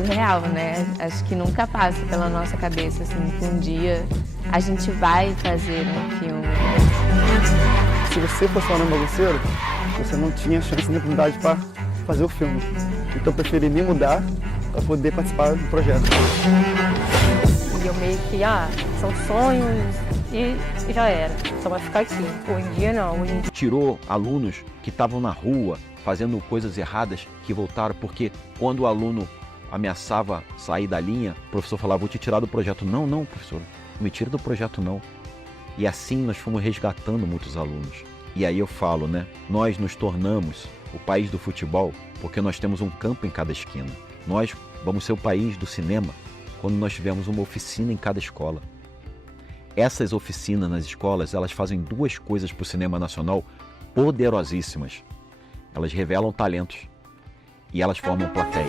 surreal, né? Acho que nunca passa pela nossa cabeça, assim, que um dia a gente vai fazer um filme. Se você fosse um bagunceiro, você não tinha chance nem oportunidade para fazer o filme. Então eu preferi me mudar para poder participar do projeto. E eu meio que, são sonhos e já era. Só vai ficar aqui. Hoje em dia não. Hoje em dia... Tirou alunos que estavam na rua fazendo coisas erradas, que voltaram, porque quando o aluno ameaçava sair da linha, o professor falava, vou te tirar do projeto. Não, não, professor, não me tira do projeto não. E assim nós fomos resgatando muitos alunos. E aí eu falo, né, nós nos tornamos o país do futebol porque nós temos um campo em cada esquina. Nós vamos ser o país do cinema quando nós tivermos uma oficina em cada escola. Essas oficinas nas escolas, elas fazem duas coisas para o cinema nacional poderosíssimas. Elas revelam talentos e elas formam plateia.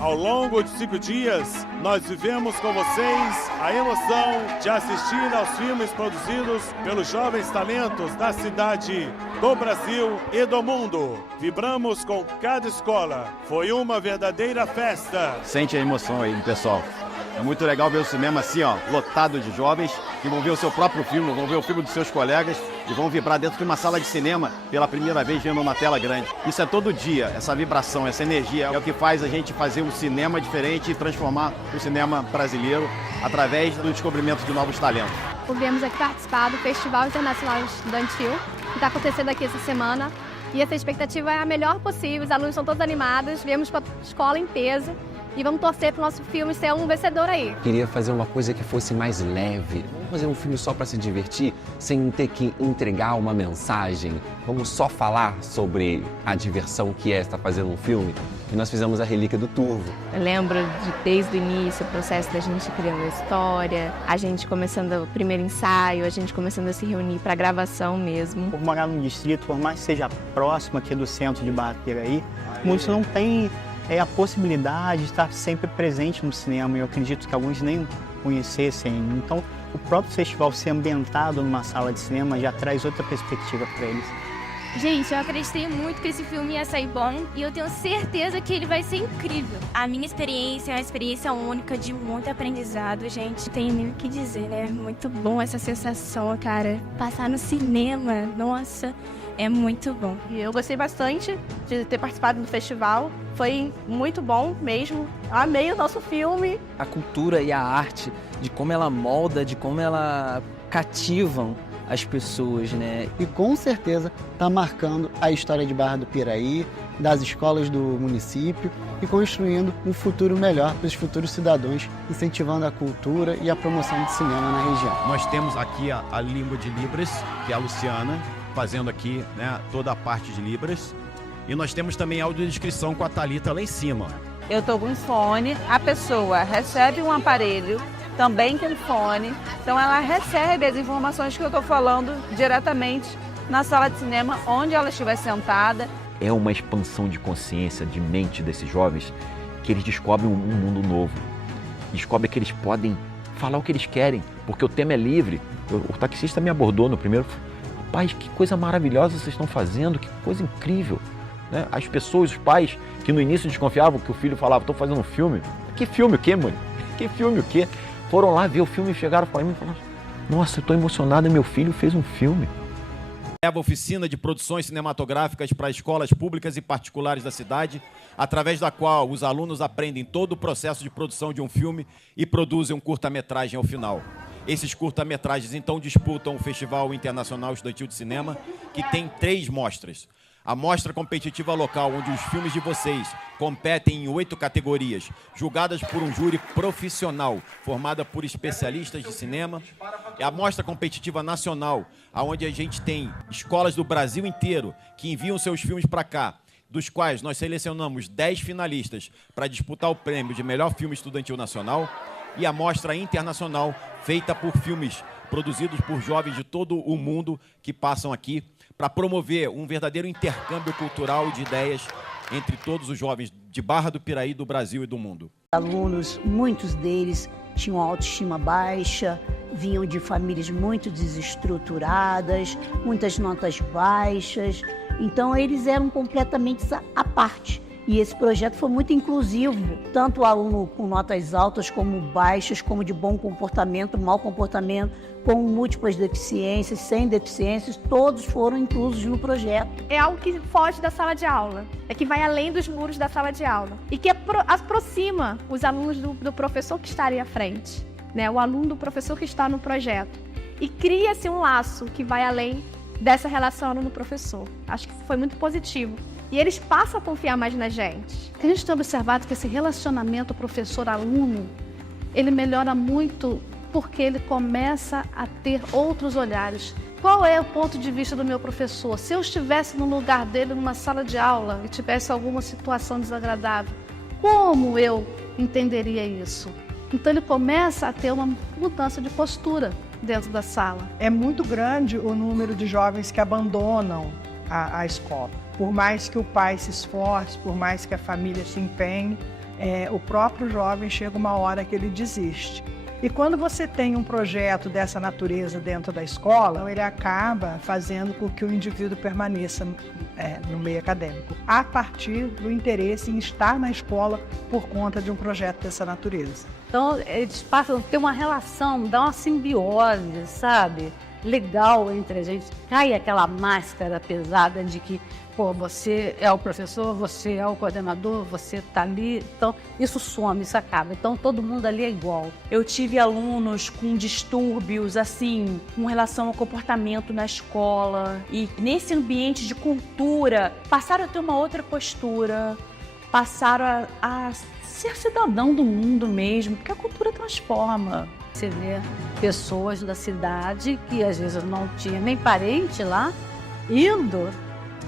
Ao longo de 5 dias, nós vivemos com vocês a emoção de assistir aos filmes produzidos pelos jovens talentos da cidade, do Brasil e do mundo. Vibramos com cada escola. Foi uma verdadeira festa. Sente a emoção aí, pessoal. É muito legal ver o cinema assim, lotado de jovens que vão ver o seu próprio filme, vão ver o filme dos seus colegas e vão vibrar dentro de uma sala de cinema pela primeira vez vendo uma tela grande. Isso é todo dia, essa vibração, essa energia é o que faz a gente fazer um cinema diferente e transformar o cinema brasileiro através do descobrimento de novos talentos. Viemos aqui participar do Festival Internacional Estudantil, que está acontecendo aqui essa semana. E essa expectativa é a melhor possível, os alunos estão todos animados, viemos com a escola em peso. E vamos torcer para o nosso filme ser um vencedor aí. Queria fazer uma coisa que fosse mais leve. Vamos fazer um filme só para se divertir, sem ter que entregar uma mensagem. Vamos só falar sobre a diversão que é estar fazendo um filme. E nós fizemos a Relíquia do Turvo. Eu lembro de desde o início, o processo da gente criando a história, a gente começando o primeiro ensaio, a gente começando a se reunir para gravação mesmo. Por morar num distrito, por mais que seja próximo aqui do centro de Barra do Piraí, muitos não têm a possibilidade de estar sempre presente no cinema, e eu acredito que alguns nem conhecessem. Então, o próprio festival ser ambientado numa sala de cinema já traz outra perspectiva para eles. Gente, eu acreditei muito que esse filme ia sair bom e eu tenho certeza que ele vai ser incrível. A minha experiência é uma experiência única, de muito aprendizado, gente. Não tenho nem o que dizer, né? Muito bom essa sensação, cara. Passar no cinema, nossa, é muito bom. E eu gostei bastante de ter participado do festival. Foi muito bom mesmo. Amei o nosso filme. A cultura e a arte, de como ela molda, de como ela cativam as pessoas, né? E com certeza está marcando a história de Barra do Piraí, das escolas do município e construindo um futuro melhor para os futuros cidadãos, incentivando a cultura e a promoção de cinema na região. Nós temos aqui a língua de Libras, que é a Luciana, fazendo aqui, né, toda a parte de Libras. E nós temos também audiodescrição com a Thalita lá em cima. Eu estou com fone, a pessoa recebe um aparelho, também com fone, então ela recebe as informações que eu estou falando diretamente na sala de cinema, onde ela estiver sentada. É uma expansão de consciência, de mente desses jovens, que eles descobrem um mundo novo. Descobrem que eles podem falar o que eles querem, porque o tema é livre. O taxista me abordou no primeiro. Rapaz, que coisa maravilhosa vocês estão fazendo, que coisa incrível. Né? As pessoas, os pais, que no início desconfiavam que o filho falava, estou fazendo um filme. Que filme o quê, mãe? Que filme o quê? Foram lá ver o filme e chegaram para mim e falaram, nossa, eu estou emocionado, meu filho fez um filme. Leva oficina de produções cinematográficas para escolas públicas e particulares da cidade, através da qual os alunos aprendem todo o processo de produção de um filme e produzem um curta-metragem ao final. Esses curta-metragens, então, disputam o Festival Internacional Estudantil de Cinema, que tem 3 mostras. A mostra competitiva local, onde os filmes de vocês competem em 8 categorias, julgadas por um júri profissional, formada por especialistas de cinema. E a mostra competitiva nacional, onde a gente tem escolas do Brasil inteiro que enviam seus filmes para cá, dos quais nós selecionamos 10 finalistas para disputar o prêmio de melhor filme estudantil nacional. E a mostra internacional, feita por filmes produzidos por jovens de todo o mundo que passam aqui, para promover um verdadeiro intercâmbio cultural de ideias entre todos os jovens de Barra do Piraí, do Brasil e do mundo. Alunos, muitos deles tinham autoestima baixa, vinham de famílias muito desestruturadas, muitas notas baixas, Então, eles eram completamente à parte. E esse projeto foi muito inclusivo, tanto o aluno com notas altas como baixas, como de bom comportamento, mau comportamento, com múltiplas deficiências, sem deficiências, todos foram inclusos no projeto. É algo que foge da sala de aula, é que vai além dos muros da sala de aula e que aproxima os alunos do professor que está ali à frente, né? O aluno do professor que está no projeto. E cria-se um laço que vai além dessa relação aluno-professor. Acho que foi muito positivo. E eles passam a confiar mais na gente. A gente tem observado que esse relacionamento professor-aluno, ele melhora muito porque ele começa a ter outros olhares. Qual é o ponto de vista do meu professor? Se eu estivesse no lugar dele numa sala de aula e tivesse alguma situação desagradável, como eu entenderia isso? Então ele começa a ter uma mudança de postura dentro da sala. É muito grande o número de jovens que abandonam a escola. Por mais que o pai se esforce, por mais que a família se empenhe, o próprio jovem chega uma hora que ele desiste. E quando você tem um projeto dessa natureza dentro da escola, ele acaba fazendo com que o indivíduo permaneça no meio acadêmico, a partir do interesse em estar na escola por conta de um projeto dessa natureza. Então, eles passam a ter uma relação, dá uma simbiose, sabe? Legal entre a gente. Cai aquela máscara pesada de que, pô, você é o professor, você é o coordenador, você está ali. Então, isso some, isso acaba. Então, todo mundo ali é igual. Eu tive alunos com distúrbios, assim, com relação ao comportamento na escola. E nesse ambiente de cultura, passaram a ter uma outra postura, passaram a ser cidadão do mundo mesmo, porque a cultura transforma. Você vê pessoas da cidade que às vezes não tinha nem parente lá, indo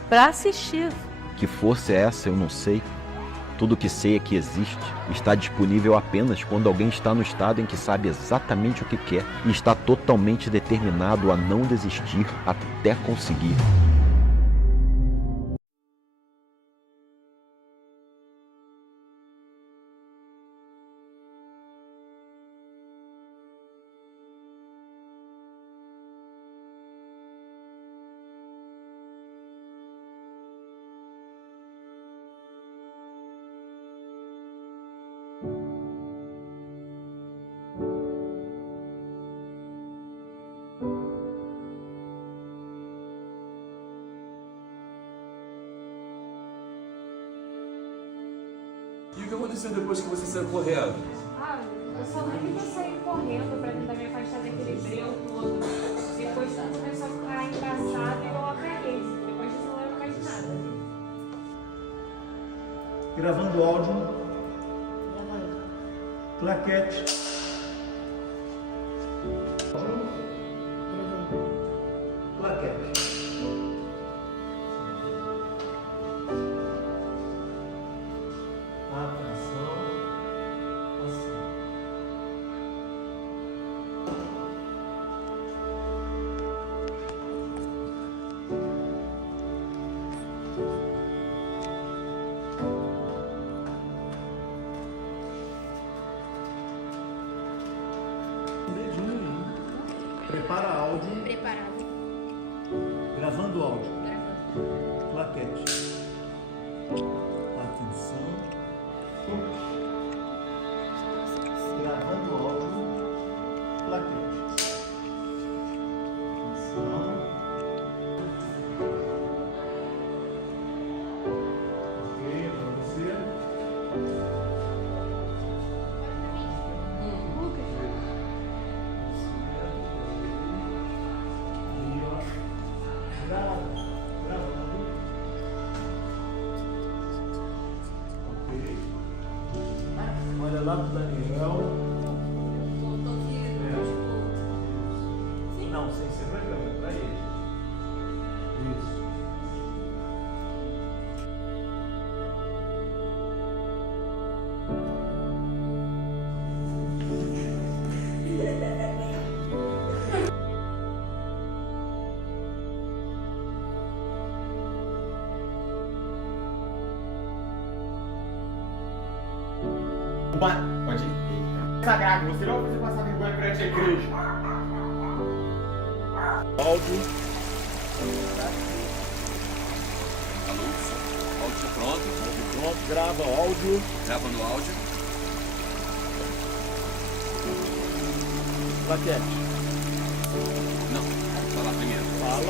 para assistir. Que força é essa, eu não sei. Tudo que sei é que existe. Está disponível apenas quando alguém está no estado em que sabe exatamente o que quer e está totalmente determinado a não desistir até conseguir. E o que aconteceu depois que você saiu correndo? Eu só não queria sair correndo pra tentar me afastar daquele breu todo. Depois tudo começou a ficar embaçado e eu apaguei. Depois disso eu não lembro mais de nada. Gravando áudio. Claquete. Claquete. Prepara áudio. Preparado. Gravando áudio. Claquete. Atenção. Gravando áudio. Claquete. Atenção. Ok, para você. Olha lá pro Daniel. Não, sem ser pra câmera, pra ele. Isso. Pode ir. Sagrado, você não precisa passar vergonha perante a igreja. Áudio. Alô? Áudio pronto. Áudio pronto, grava o áudio. Gravando o áudio. Plaquete. Não, vou falar primeiro. Fala.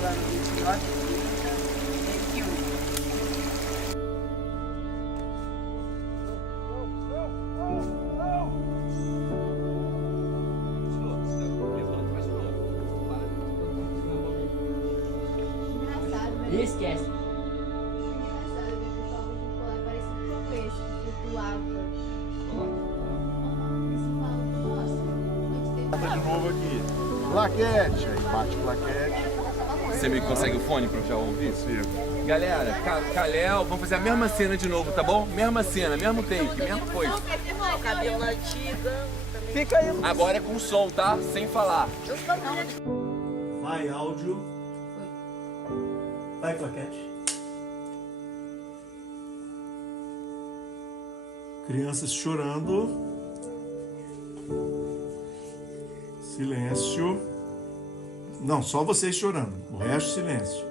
Plano 29, 21. Esquece. De novo aqui. Plaquete. Aí bate plaquete. Você me consegue o fone pra eu já ouvir? Sim. Galera, Kalel, vamos fazer a mesma cena de novo, tá bom? Mesma cena, mesmo take, mesma coisa. Cabelo antigo. Fica aí. Agora é com som, tá? Sem falar. Vai áudio. Vai plaquete. Crianças chorando. Silêncio. Não, só vocês chorando. O resto, silêncio.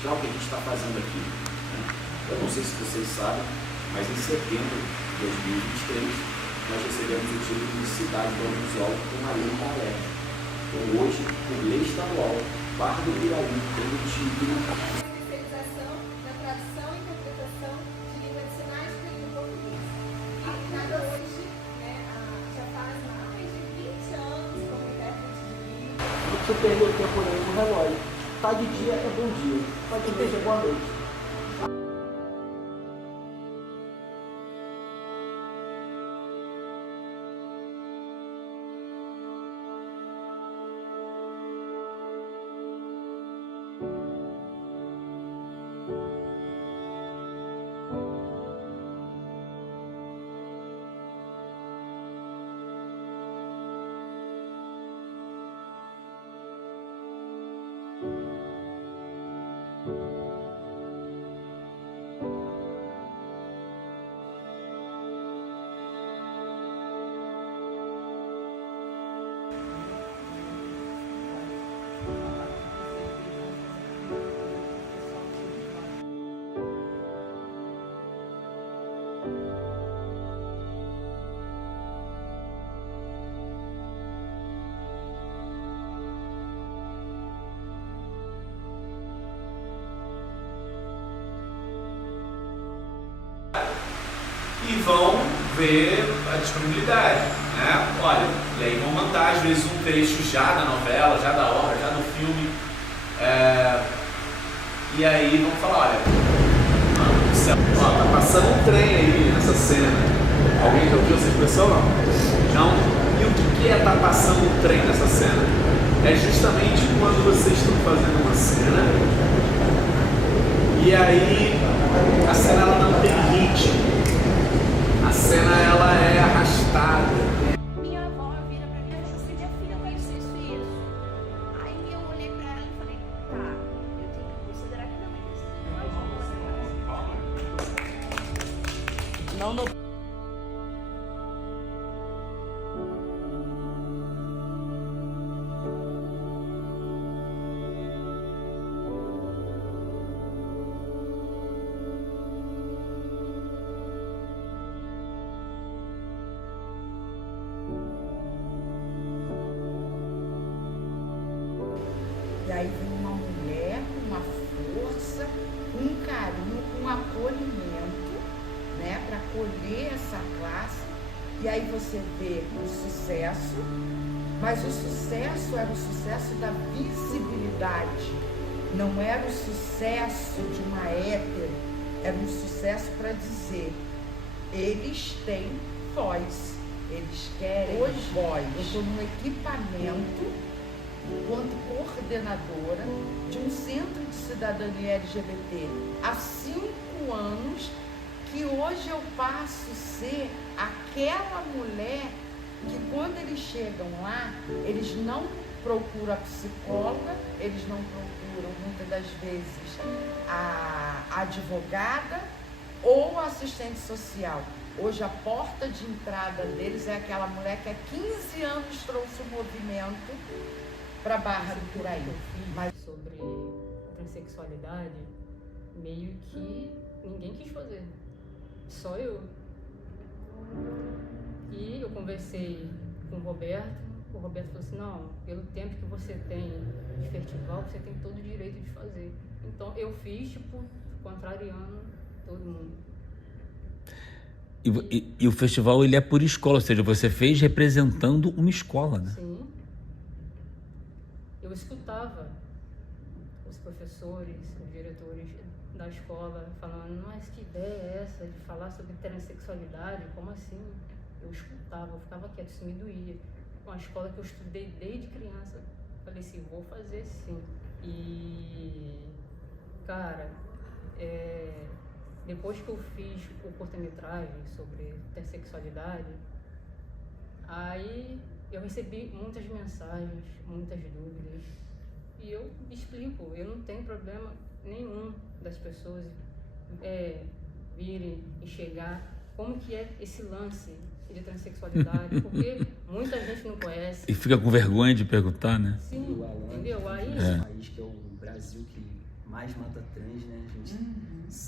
mostrar o que a gente está fazendo aqui. Né? Eu não sei se vocês sabem, mas em setembro de 2023 nós recebemos o título de cidade do audiovisual com a lei da UERJ. Então hoje, por lei estadual, Barra do Piraí tem o título Especialização na tradução e interpretação de língua de sinais para língua portuguesa. Aplicada hoje, né, já faz mais de 20 anos como intérprete de língua. Não precisa perder o tempo nem no relógio. Tá de dia é bom dia, tá de noite é boa noite. E vão ver a disponibilidade, né? Olha, e aí vão mandar às vezes um trecho já da novela, já da obra, já do filme, e aí vão falar, olha, mano do céu, ó, tá passando um trem aí nessa cena. Alguém já ouviu essa expressão, não? Não? E o que é tá passando um trem nessa cena? É justamente quando vocês estão fazendo uma cena e aí a cena ela não tem ritmo. A cena ela é arrastada. Minha avó vira pra mim e falou assim: minha filha vai isso, isso e isso. Aí eu olhei pra ela e falei: tá, eu tenho que considerar que minha mãe precisa de mais. Não no. E aí vem uma mulher com uma força, com um carinho, com um acolhimento, né, para acolher essa classe. E aí você vê o sucesso, mas o sucesso era o sucesso da visibilidade, não era o sucesso de uma hétero, era um sucesso para dizer, eles têm voz, eles querem voz. Eu estou num equipamento enquanto coordenadora de um centro de cidadania LGBT há 5 anos, que hoje eu passo a ser aquela mulher que quando eles chegam lá, eles não procuram a psicóloga, eles não procuram muitas das vezes a advogada ou a assistente social. Hoje a porta de entrada deles é aquela mulher que há 15 anos trouxe o movimento para Barra do Piraí. Mas sobre transexualidade, meio que ninguém quis fazer, só eu. E eu conversei com o Roberto falou assim, não, pelo tempo que você tem de festival, você tem todo o direito de fazer. Então eu fiz, tipo, contrariando todo mundo. E o festival, ele é por escola, ou seja, você fez representando uma escola, né? Sim. Eu escutava os professores, os diretores da escola falando, mas que ideia é essa de falar sobre transexualidade? Como assim? Eu escutava, eu ficava quieto, isso me doía. Uma escola que eu estudei desde criança. Falei assim, vou fazer sim. E, cara, depois que eu fiz o curta-metragem sobre intersexualidade, aí eu recebi muitas mensagens, muitas dúvidas, e eu explico, eu não tenho problema nenhum das pessoas virem enxergar como que é esse lance de transexualidade, porque muita gente não conhece. E fica com vergonha de perguntar, né? Sim, entendeu? Aí... É um país que é o Brasil que mais mata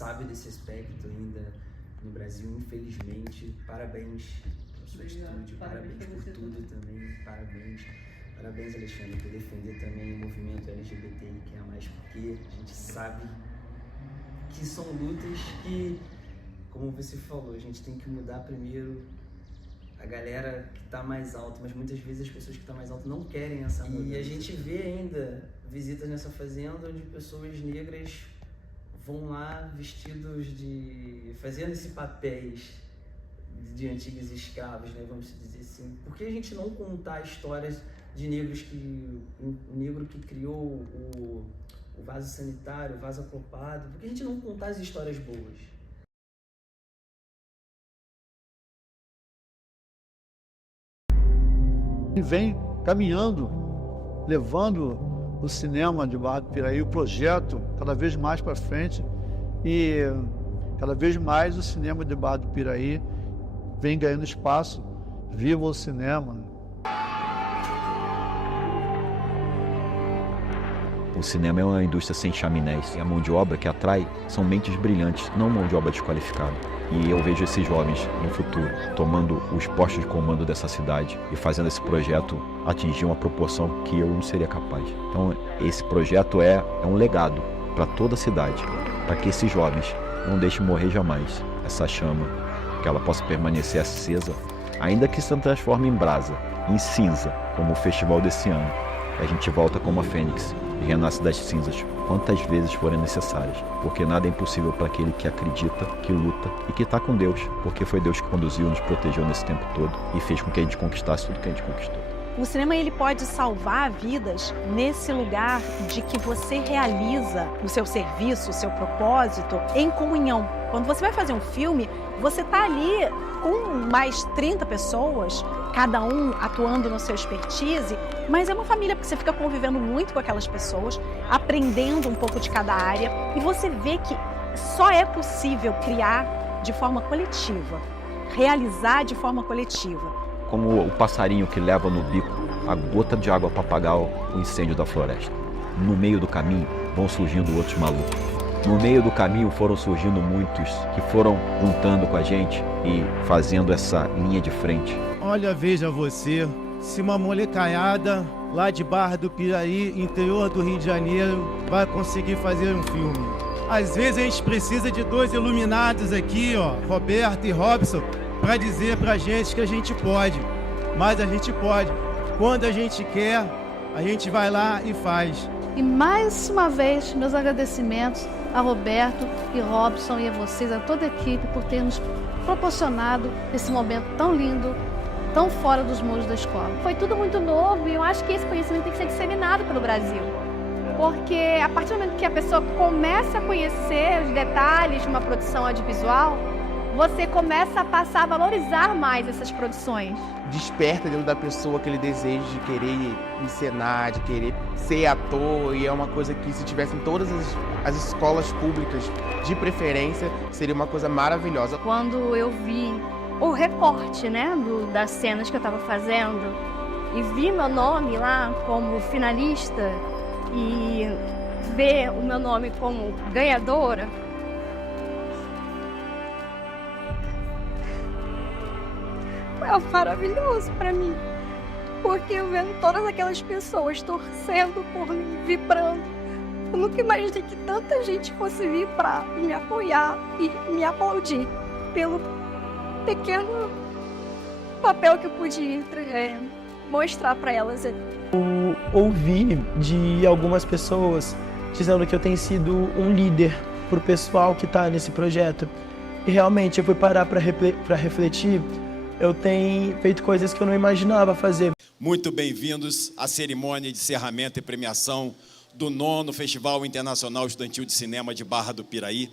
sabe desse aspecto ainda no Brasil, infelizmente. Parabéns pela sua atitude, parabéns por tudo também, parabéns. Parabéns, Alexandre, por defender também o movimento LGBTQIA+, porque a gente sabe que são lutas que, como você falou, a gente tem que mudar primeiro a galera que está mais alta, mas muitas vezes as pessoas que estão mais altas não querem essa mudança. E a gente vê ainda visitas nessa fazenda onde pessoas negras vão lá vestidos fazendo esses papéis de antigos escravos, né, vamos dizer assim. Por que a gente não contar histórias de negros o negro que criou o vaso sanitário, o vaso acoplado? Por que a gente não contar as histórias boas? E vem caminhando, levando o cinema de Barra do Piraí, o projeto cada vez mais para frente, e cada vez mais o cinema de Barra do Piraí vem ganhando espaço. Viva o cinema! O cinema é uma indústria sem chaminés, e a mão de obra que atrai são mentes brilhantes, não mão de obra desqualificada. E eu vejo esses jovens no futuro tomando os postos de comando dessa cidade e fazendo esse projeto atingir uma proporção que eu não seria capaz. Então esse projeto é um legado para toda a cidade, para que esses jovens não deixem morrer jamais essa chama, que ela possa permanecer acesa, ainda que se transforme em brasa, em cinza, como o festival desse ano. A gente volta como a Fênix e renasce das cinzas quantas vezes forem necessárias, porque nada é impossível para aquele que acredita, que luta e que está com Deus, porque foi Deus que conduziu, nos protegeu nesse tempo todo e fez com que a gente conquistasse tudo que a gente conquistou. O cinema ele pode salvar vidas nesse lugar de que você realiza o seu serviço, o seu propósito em comunhão. Quando você vai fazer um filme, você está ali com mais 30 pessoas, cada um atuando no seu expertise, mas é uma família porque você fica convivendo muito com aquelas pessoas, aprendendo um pouco de cada área, e você vê que só é possível criar de forma coletiva, realizar de forma coletiva. Como o passarinho que leva no bico a gota de água para apagar o incêndio da floresta. No meio do caminho vão surgindo outros malucos. No meio do caminho foram surgindo muitos que foram juntando com a gente e fazendo essa linha de frente. Olha, veja você, se uma molecaiada lá de Barra do Piraí, interior do Rio de Janeiro, vai conseguir fazer um filme. Às vezes a gente precisa de dois iluminados aqui, ó, Roberto e Robson, para dizer pra gente que a gente pode, mas a gente pode. Quando a gente quer, a gente vai lá e faz. E mais uma vez, meus agradecimentos a Roberto e Robson e a vocês, a toda a equipe, por ter nos proporcionado esse momento tão lindo, tão fora dos muros da escola. Foi tudo muito novo e eu acho que esse conhecimento tem que ser disseminado pelo Brasil. Porque a partir do momento que a pessoa começa a conhecer os detalhes de uma produção audiovisual, você começa a passar a valorizar mais essas produções. Desperta dentro da pessoa aquele desejo de querer encenar, de querer ser ator, e é uma coisa que, se tivesse em todas as escolas públicas, de preferência, seria uma coisa maravilhosa. Quando eu vi o recorte, né, das cenas que eu estava fazendo e vi meu nome lá como finalista e ver o meu nome como ganhadora, é maravilhoso para mim, porque eu vendo todas aquelas pessoas torcendo por mim, vibrando. Eu nunca imaginei que tanta gente fosse vibrar e me apoiar e me aplaudir pelo pequeno papel que eu podia mostrar para elas. Eu ouvi de algumas pessoas dizendo que eu tenho sido um líder para o pessoal que está nesse projeto, e realmente eu fui parar para refletir. Eu tenho feito coisas que eu não imaginava fazer. Muito bem-vindos à cerimônia de encerramento e premiação do 9º Festival Internacional Estudantil de Cinema de Barra do Piraí.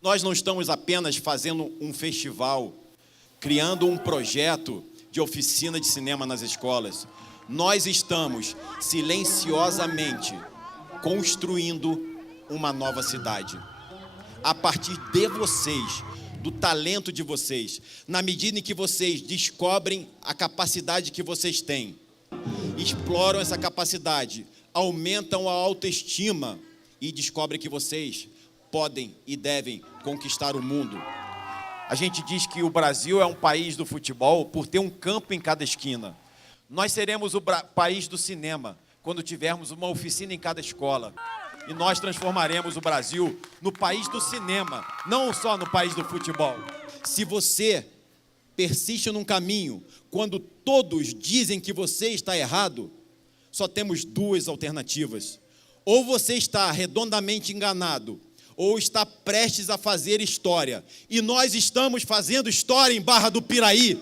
Nós não estamos apenas fazendo um festival, criando um projeto de oficina de cinema nas escolas. Nós estamos silenciosamente construindo uma nova cidade. A partir de vocês, do talento de vocês, na medida em que vocês descobrem a capacidade que vocês têm, exploram essa capacidade, aumentam a autoestima e descobrem que vocês podem e devem conquistar o mundo. A gente diz que o Brasil é um país do futebol por ter um campo em cada esquina. Nós seremos o país do cinema quando tivermos uma oficina em cada escola. E nós transformaremos o Brasil no país do cinema, não só no país do futebol. Se você persiste num caminho quando todos dizem que você está errado, só temos duas alternativas. Ou você está redondamente enganado, ou está prestes a fazer história. E nós estamos fazendo história em Barra do Piraí.